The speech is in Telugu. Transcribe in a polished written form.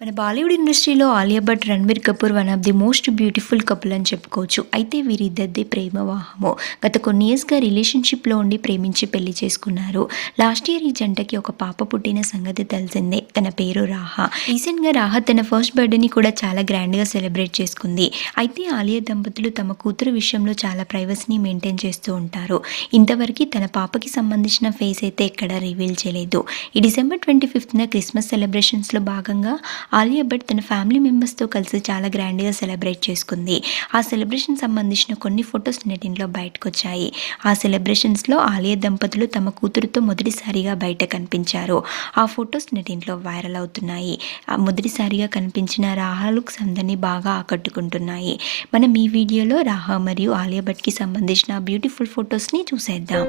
మన బాలీవుడ్ ఇండస్ట్రీలో Alia Bhatt, Ranbir Kapoor one of the most beautiful couple అని చెప్పుకోవచ్చు. అయితే వీరిద్దరిది ప్రేమ వివాహము. గత కొన్ని ఇయర్స్‌గా రిలేషన్‌షిప్‌లో ఉండి ప్రేమించి పెళ్లి చేసుకున్నారు. లాస్ట్ ఇయర్ ఈ జంటకి ఒక పాప పుట్టిన సంగతి తెలిసిందే. తన పేరు రాహా. రీసెంట్‌గా రాహా తన ఫస్ట్ బర్త్‌డేని కూడా చాలా గ్రాండ్‌గా సెలబ్రేట్ చేసుకుంది. అయితే ఆలియా దంపతులు తమ కూతురు విషయంలో చాలా ప్రైవసీని మెయింటైన్ చేస్తూ ఉంటారు. ఇంతవరకు తన పాపకి సంబంధించిన ఫేస్ అయితే ఎక్కడా రివీల్ చేయలేదు. ఈ డిసెంబర్ 25న క్రిస్మస్ సెలబ్రేషన్స్‌లో భాగంగా ఆలియా భట్ తన ఫ్యామిలీ మెంబర్స్తో కలిసి చాలా గ్రాండ్గా సెలబ్రేట్ చేసుకుంది. ఆ సెలబ్రేషన్ సంబంధించిన కొన్ని ఫొటోస్ నెట్టింట్లో బయటకొచ్చాయి. ఆ సెలబ్రేషన్స్లో ఆలియా దంపతులు తమ కూతురుతో మొదటిసారిగా బయట కనిపించారు. ఆ ఫొటోస్ నెట్టింట్లో వైరల్ అవుతున్నాయి. ఆ మొదటిసారిగా కనిపించిన రాహా లుక్స్ అందరినీ బాగా ఆకట్టుకుంటున్నాయి. మనం ఈ వీడియోలో రాహా మరియు ఆలియా భట్కి సంబంధించిన బ్యూటిఫుల్ ఫొటోస్ని చూసేద్దాం.